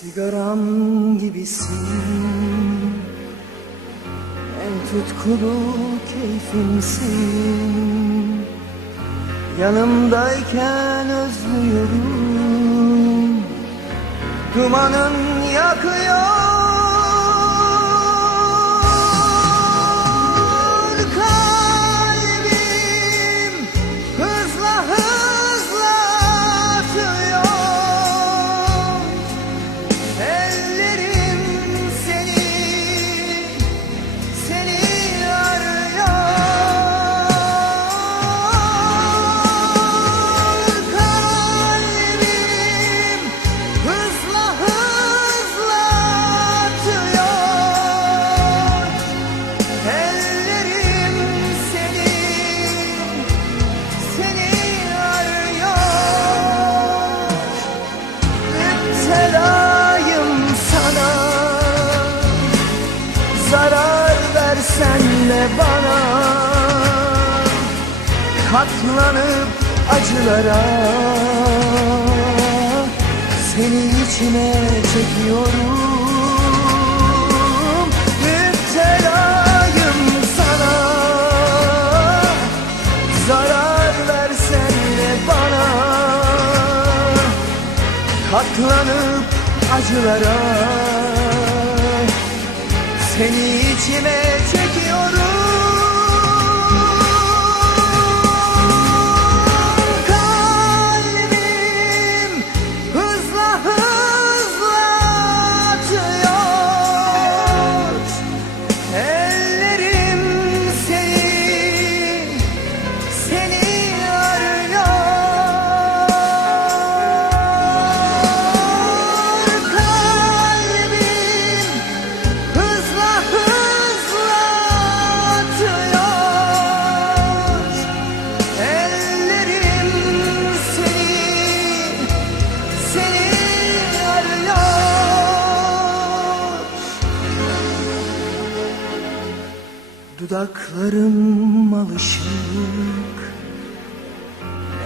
Sigaram gibisin. En tutkulu keyfimsin. Yanımdayken özlüyorum. Dumanın yakıyor de bana. Katlanıp acılara. Seni içine çekiyorum Katlanıp acılara. Seni içime çekiyorum Dudaklarım alışık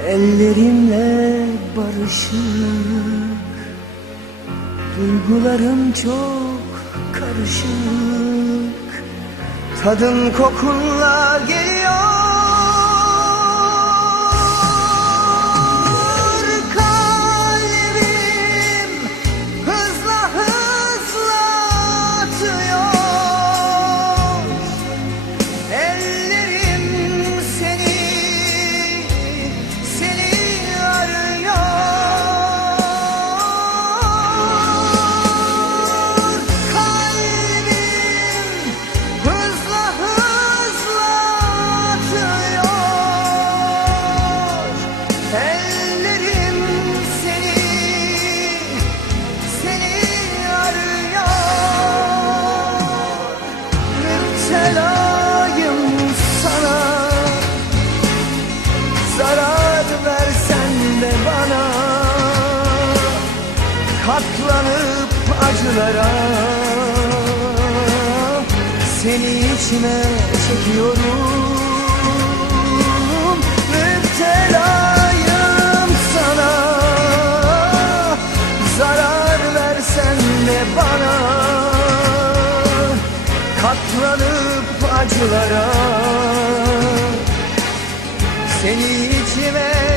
Ellerimle barışık Duygularım çok karışık Tadın kokunla geliyor Katlanıp acılara. Seni içime çekiyorum Müptelayım sana. Zarar versen de bana. Katlanıp acılara. Seni içime